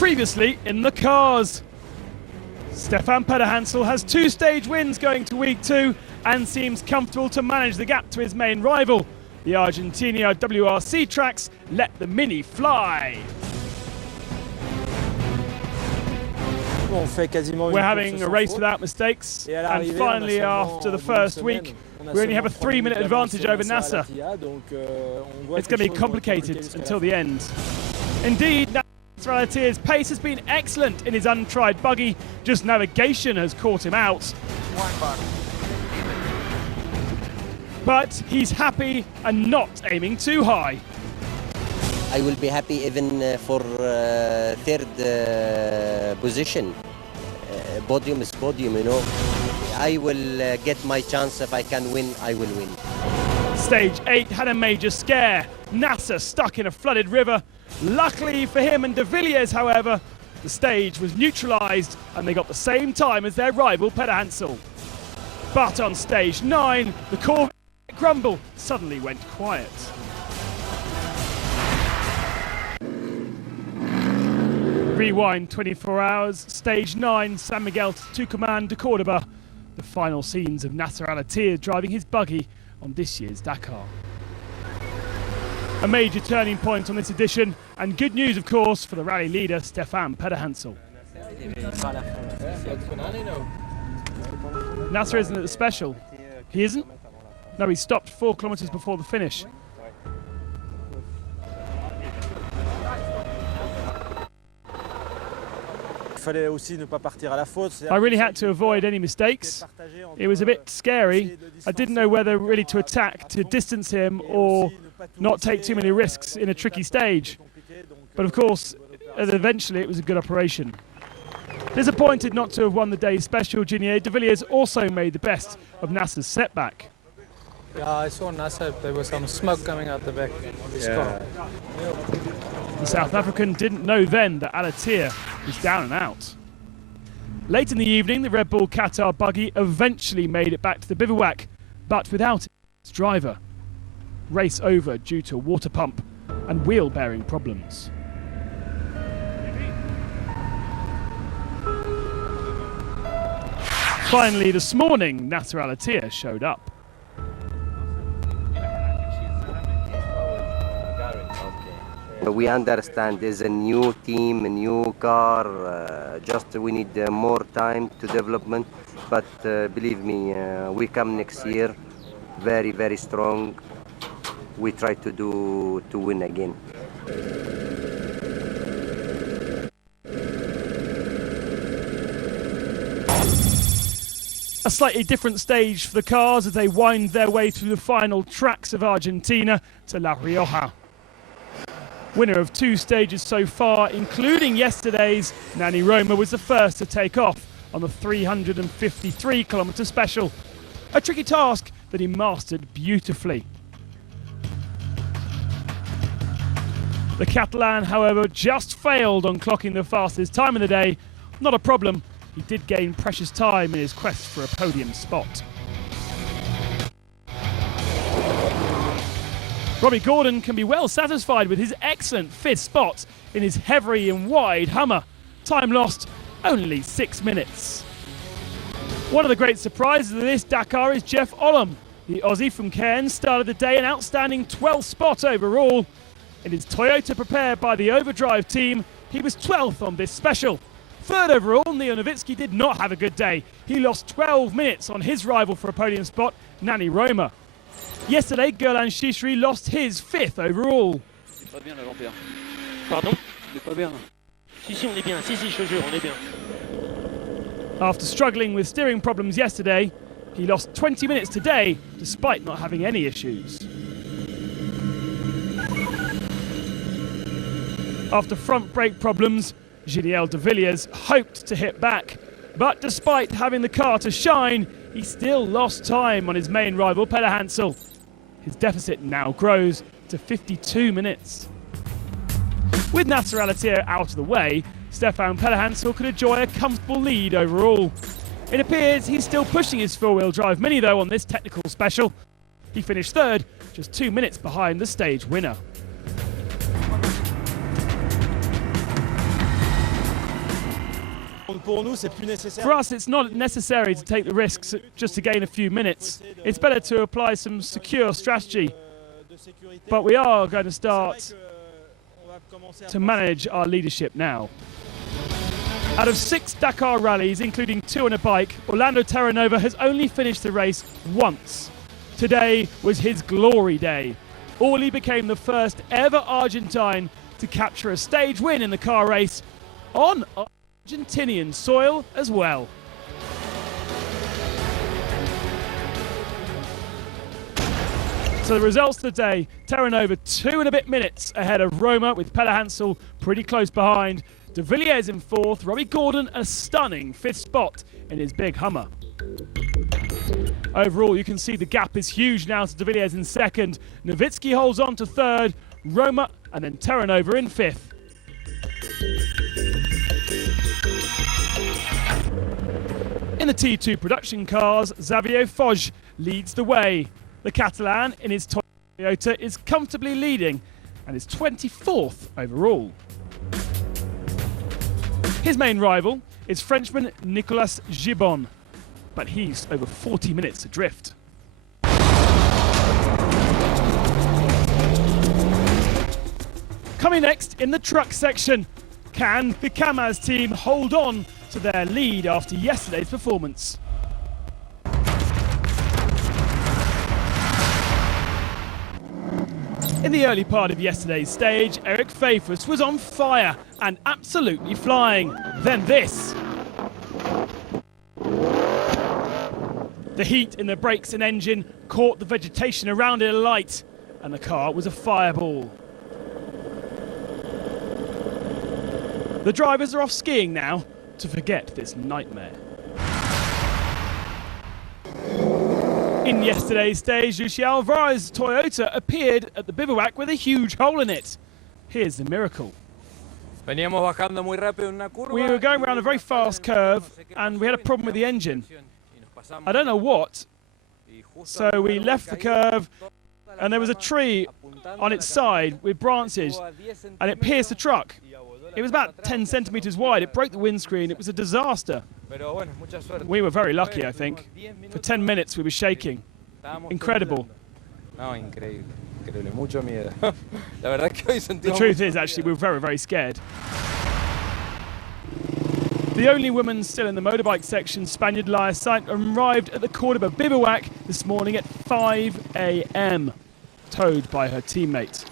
Previously in the cars, Stefan Pederhansel has 2 stage wins going to week 2 and seems comfortable to manage the gap to his main rival. The Argentina WRC tracks let the Mini fly. We're having a race without mistakes, and finally after the first week we only have a 3-minute advantage over Nasser. It's going to be complicated until the end. Indeed, Nasser Al-Attiyah's pace has been excellent in his untried buggy, just navigation has caught him out. But he's happy and not aiming too high. I will be happy even for third position. Podium is podium, you know. I will get my chance. If I can win, I will win. Stage 8 had a major scare. Nasser stuck in a flooded river. Luckily for him and de Villiers, however, the stage was neutralised and they got the same time as their rival Pederhansel. But on stage 9, the Corvette grumble suddenly went quiet. Rewind 24 hours, stage 9, San Miguel to Tucumán de Córdoba. The final scenes of Nasser Al-Attiyah driving his buggy on this year's Dakar. A major turning point on this edition, and good news of course for the rally leader Stefan Pederhansel. Nasser isn't at the special. He isn't? No, he stopped 4 kilometers before the finish. I really had to avoid any mistakes. It was a bit scary. I didn't know whether really to attack, to distance him, or not take too many risks in a tricky stage. But of course, eventually it was a good operation. Disappointed not to have won the day's special, Ginier. De Villiers also made the best of Nasser's setback. Yeah, I saw Nasser. There was some smoke coming out the back of his car. The South African didn't know then that Al-Attiyah was down and out. Late in the evening, the Red Bull Qatar buggy eventually made it back to the bivouac, but without its driver. Race over due to a water pump and wheel bearing problems. Finally, this morning, Nasser Al-Attiyah showed up. We understand there's a new team, a new car, just we need more time to development, but believe me, we come next year very, very strong. We try to win again. A slightly different stage for the cars as they wind their way through the final tracks of Argentina to La Rioja. Winner of 2 stages so far, including yesterday's, Nani Roma was the first to take off on the 353-kilometre special. A tricky task that he mastered beautifully. The Catalan, however, just failed on clocking the fastest time of the day. Not a problem, he did gain precious time in his quest for a podium spot. Robbie Gordon can be well satisfied with his excellent 5th spot in his heavy and wide Hummer. Time lost, only 6 minutes. One of the great surprises of this Dakar is Jeff Olam. The Aussie from Cairns started the day an outstanding 12th spot overall. In his Toyota prepared by the Overdrive team, he was 12th on this special. 3rd overall, Neo Novitsky did not have a good day. He lost 12 minutes on his rival for a podium spot, Nani Roma. Yesterday, Gerlan Shishri lost his 5th overall. After struggling with steering problems yesterday, he lost 20 minutes today, despite not having any issues. After front brake problems, Giniel de Villiers hoped to hit back, but despite having the car to shine, he still lost time on his main rival Pederhansel. His deficit now grows to 52 minutes. With Nasser Al-Attiyah out of the way, Stefan Pederhansel could enjoy a comfortable lead overall. It appears he's still pushing his 4-wheel drive Mini though on this technical special. He finished 3rd, just 2 minutes behind the stage winner. For us, it's not necessary to take the risks just to gain a few minutes. It's better to apply some secure strategy. But we are going to start to manage our leadership now. Out of 6 Dakar rallies, including 2 on a bike, Orlando Terranova has only finished the race once. Today was his glory day. Orly became the first ever Argentine to capture a stage win in the car race on Argentinian soil as well. So the results of the day, Terranova 2 and a bit minutes ahead of Roma, with Pelle Hansel pretty close behind. De Villiers in 4th, Robbie Gordon a stunning 5th spot in his big Hummer. Overall, you can see the gap is huge now to De Villiers in 2nd. Nowitzki holds on to 3rd, Roma and then Terranova in 5th. In the T2 production cars, Xavier Foch leads the way. The Catalan in his Toyota is comfortably leading and is 24th overall. His main rival is Frenchman Nicolas Gibbon, but he's over 40 minutes adrift. Coming next in the truck section, can the Kamaz team hold on to their lead after yesterday's performance? In the early part of yesterday's stage, Eric Faithfuss was on fire and absolutely flying. Then this. The heat in the brakes and engine caught the vegetation around it alight, and the car was a fireball. The drivers are off skiing now to forget this nightmare. In yesterday's stage, Lucia Alvarez's Toyota appeared at the bivouac with a huge hole in it. Here's the miracle. We were going around a very fast curve and we had a problem with the engine. I don't know what, so we left the curve and there was a tree on its side with branches and it pierced the truck. It was about 10 centimeters wide. It broke the windscreen. It was a disaster. We were very lucky, I think. For 10 minutes we were shaking. Incredible. The truth is, actually, we were very, very scared. The only woman still in the motorbike section, Spaniard Laia Sainz, arrived at the Cordoba bivouac this morning at 5 a.m, towed by her teammate.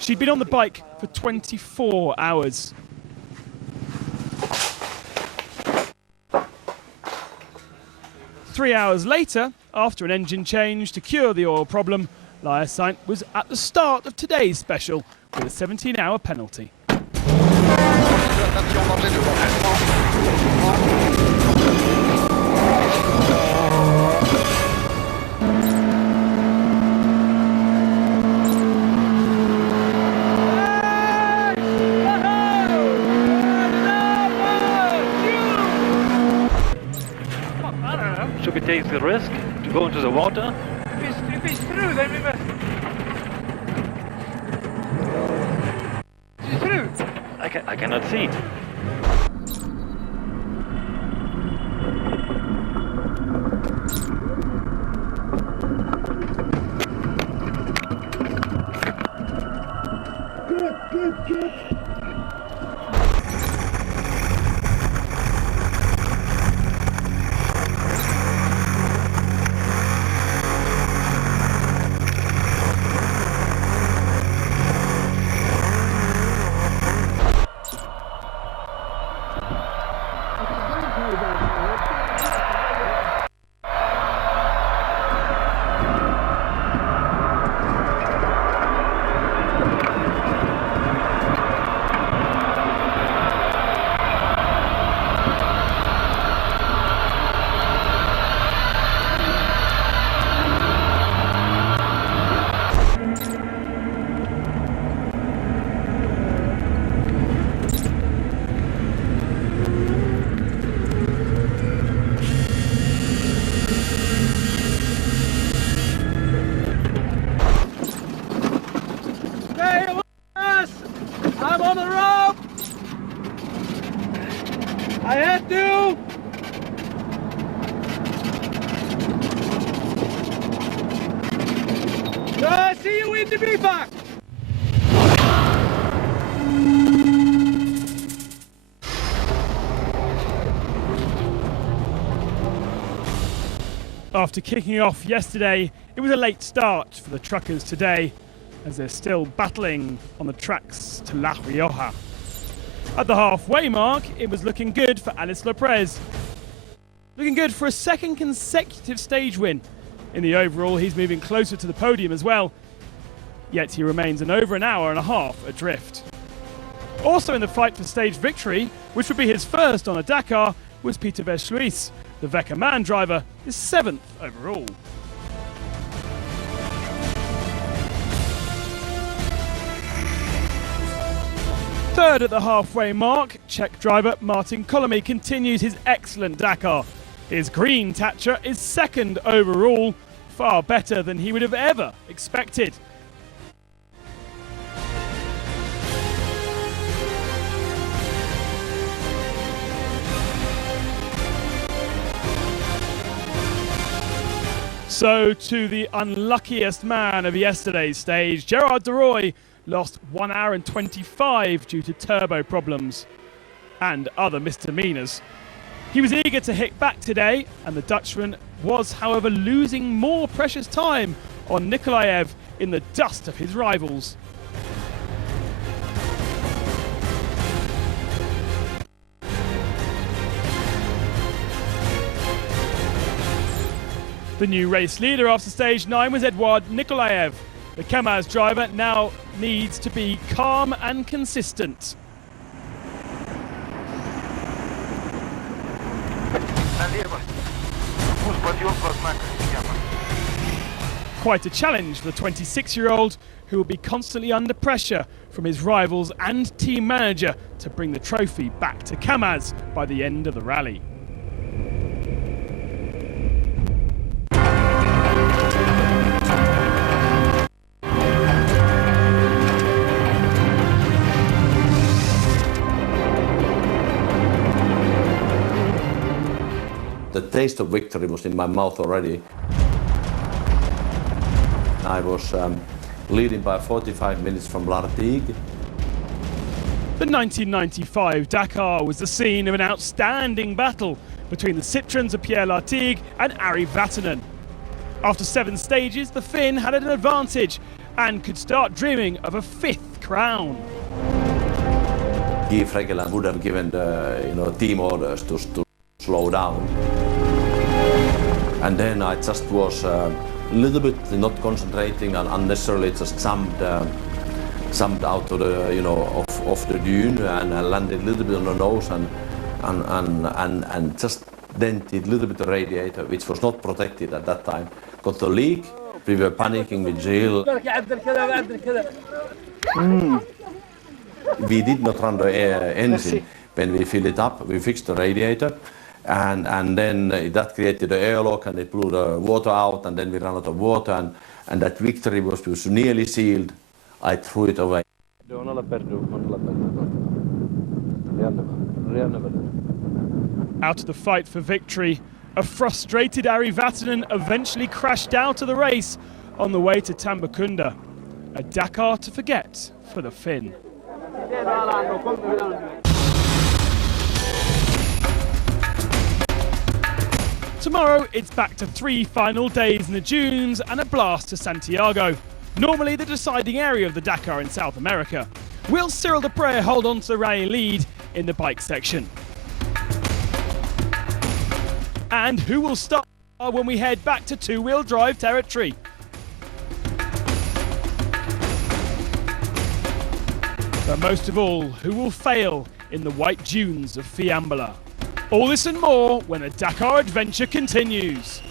She'd been on the bike for 24 hours. Three hours later, after an engine change to cure the oil problem, Laia Sainz was at the start of today's special with a 17-hour penalty. Should we take the risk to go into the water? If it's through, then we must. Is it through? I cannot see it. Good. I had to! need to be back. After kicking off yesterday, it was a late start for the truckers today, as they're still battling on the tracks to La Rioja. At the halfway mark, it was looking good for Alice Lopez. Looking good for a second consecutive stage win. In the overall, he's moving closer to the podium as well, yet he remains over an hour and a half adrift. Also in the fight for stage victory, which would be his first on a Dakar, was Peter Verschluis. The Wecker Man driver is 7th overall. Third at the halfway mark, Czech driver Martin Kolomy continues his excellent Dakar. His green Thatcher is 2nd overall, far better than he would have ever expected. So to the unluckiest man of yesterday's stage, Gerard de Rooij lost 1 hour and 25 due to turbo problems and other misdemeanors. He was eager to hit back today, and the Dutchman was, however, losing more precious time on Nikolaev in the dust of his rivals. The new race leader after stage 9 was Eduard Nikolaev. The Kamaz driver now needs to be calm and consistent. Quite a challenge for the 26-year-old, who will be constantly under pressure from his rivals and team manager to bring the trophy back to Kamaz by the end of the rally. The taste of victory was in my mouth already. I was leading by 45 minutes from Lartigue. The 1995 Dakar was the scene of an outstanding battle between the Citroëns of Pierre Lartigue and Ari Vatanen. After 7 stages, the Finn had an advantage and could start dreaming of a 5th crown. Guy Fregeland would have given the team orders to slow down. And then I just was a little bit not concentrating and unnecessarily just jumped out of the off the dune and landed a little bit on the nose and just dented a little bit the radiator, which was not protected at that time. Got the leak. We were panicking with Jill. We did not run the engine when we filled it up. We fixed the radiator. And then that created the airlock and it blew the water out, and then we ran out of water, and that victory was nearly sealed. I threw it away. Out of the fight for victory, a frustrated Ari Vatanen eventually crashed out of the race on the way to Tambacounda. A Dakar to forget for the Finn. Tomorrow, it's back to 3 final days in the dunes and a blast to Santiago, normally the deciding area of the Dakar in South America. Will Cyril Deprez hold on to the rally lead in the bike section? And who will start when we head back to 2-wheel drive territory? But most of all, who will fail in the white dunes of Fiambula? All this and more when the Dakar adventure continues.